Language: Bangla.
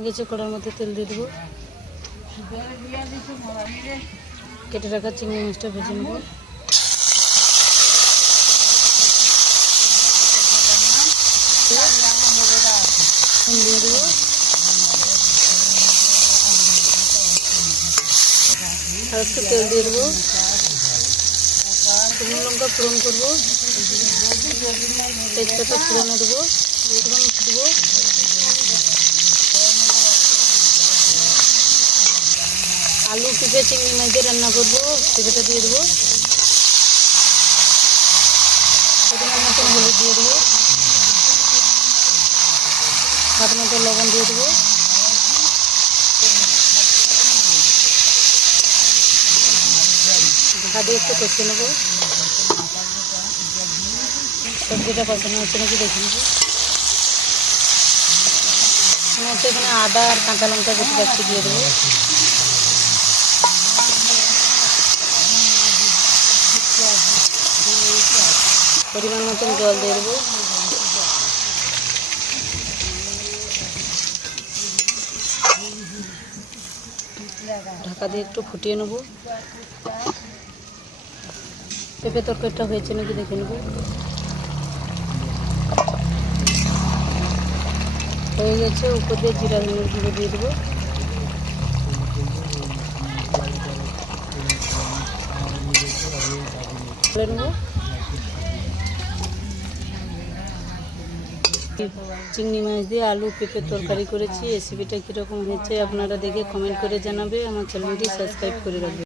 গেছে কড়ার মধ্যে তেল দিয়ে দেবো। কেটে রাখা চিংড়ি মাছটা ভেজে নেব। দিয়ে দেবো। আর একটু তেল দিয়ে দেবো। শুকনো লঙ্কা ফোড়ন করবো, তেজপাতা ফোড়নে দেবো, ফোড়ন দেবো। আলু পেঁপে চিংড়ি মাছ দিয়ে রান্না করবো, পেঁপেটা দিয়ে দেবো। পরিমাণ মতন হলুদ দিয়ে দেবো, স্বাদ মতো লবণ দিয়ে দেবো। ঢাকা দিয়ে একটু কষিয়ে নেবো। সবজিটা কষানো হচ্ছে নাকি দেখে নেবো। মনে হচ্ছে এখানে আদা আর কাঁচা লঙ্কা বেশি একটু দিয়ে দেবো। পরিমাণ মতন জল দিয়ে দেবো। ঢাকা দিয়ে একটু ফুটিয়ে নেবো। পেঁপে তরকারিটা হয়েছে নাকি দেখে নেবো। হয়ে গেছে, উপর দিয়ে জিরা ধনিয়ার গুঁড়ো দিয়ে দেবো। নেবো। চিংড়ি মাছ দিয়ে আলু পেঁপে তরকারি করেছি। রেসিপিটা কীরকম হয়েছে আপনারা দেখে কমেন্ট করে জানাবে। আমার চ্যানেলটি সাবস্ক্রাইব করে রাখবে।